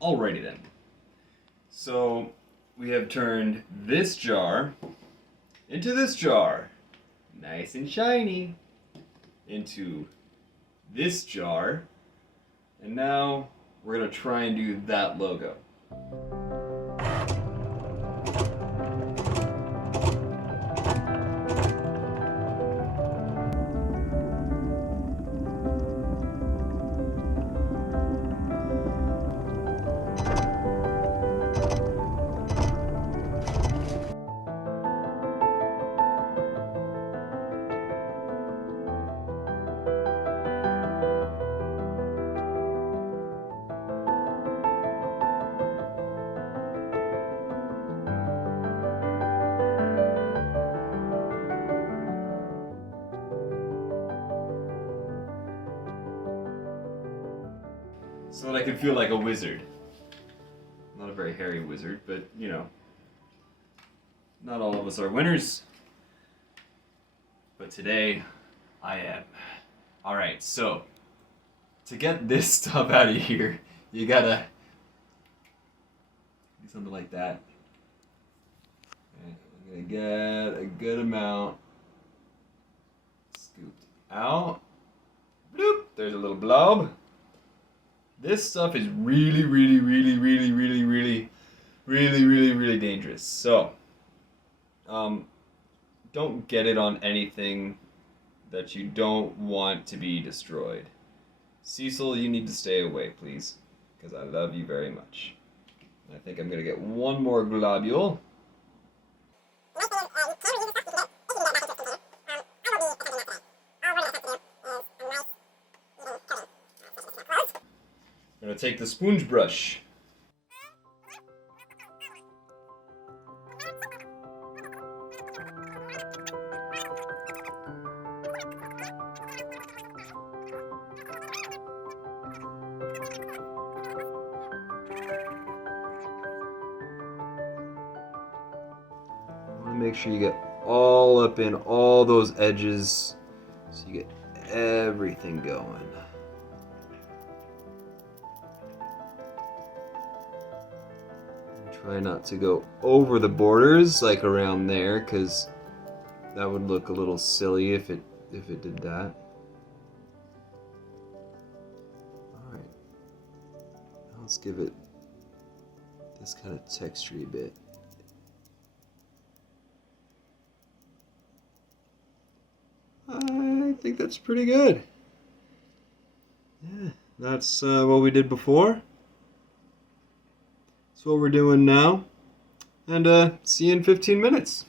Alrighty then. So we have turned this jar into this jar, nice and shiny, into this jar, and now we're gonna try and do that logo. So that I can feel like a wizard. Not a very hairy wizard, but you know, not all of us are winners. But today, I am. Alright, so, to get this stuff out of here, you gotta do something like that. Okay, I'm gonna get a good amount scooped out. Bloop! There's a little blob. This stuff is really dangerous. So, don't get it on anything that you don't want to be destroyed. Cecil, you need to stay away, please, because I love you very much. I think I'm gonna get one more globule. I'm gonna take the sponge brush. Make sure you get all up in all those edges so you get everything going. Try not to go over the borders like around there, because that would look a little silly if it did that. Alright. Let's give it this kind of textury bit. I think that's pretty good. Yeah, that's what we did before. That's what we're doing now. And see you in 15 minutes.